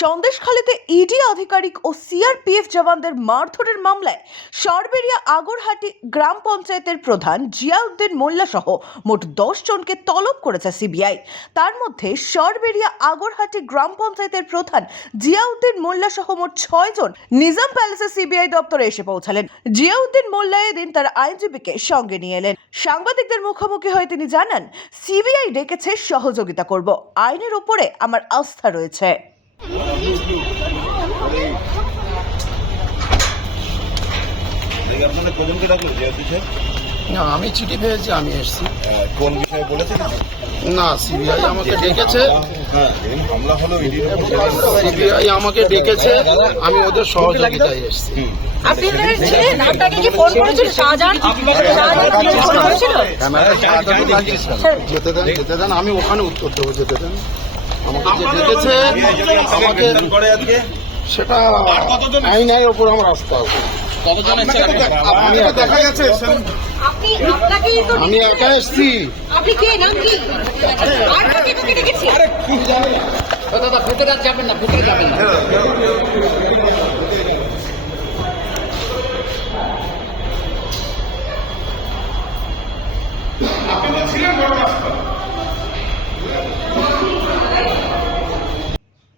সন্দেশখালীতে ED আধিকারিক ও CRPF জওয়ানদের মারধরের মামলায় সরবেরিয়া আগরহাটি গ্রাম পঞ্চায়েতের প্রধান জিয়াউদ্দিন মোল্লা সহ মোট দশ জনকে তলব করেছে সিবিআই। তার মধ্যে সরবেরিয়া আগরহাটি গ্রাম পঞ্চায়েতের প্রধান জিয়াউদ্দিন মোল্লা সহ মোট ছয় জন নিজাম প্যালেসের সিবিআই দপ্তরে এসে পৌঁছালেন। জিয়াউদ্দিন মোল্লা এদিন তার আইনজীবীকে সঙ্গে নিয়ে এলেন। সাংবাদিকদের মুখোমুখি হয়ে তিনি জানান, সিবিআই ডেকেছে, সহযোগিতা করব। আইনের উপরে আমার আস্থা রয়েছে। না আমি চিঠি পেয়েছি আমি এসেছি। কোন বিষয়ে বলেছে কিছু? না সিবিআই আমাকে ডেকেছে। সিবিআই আমাকে ডেকেছে আমি ওদের সহযোগিতায় এসেছি। আমি ওখানে উত্তর দেবো যেতে দেন। আমাকে যে ডেকেছে আমাকে করে আজকে সেটা আইনের ওপর আমার আস্থা আছে। আমি একা- আপনি আপনাকেই তো আমি একা এসেছি। আপনি কে? নাম কি? আর কাকে কাকে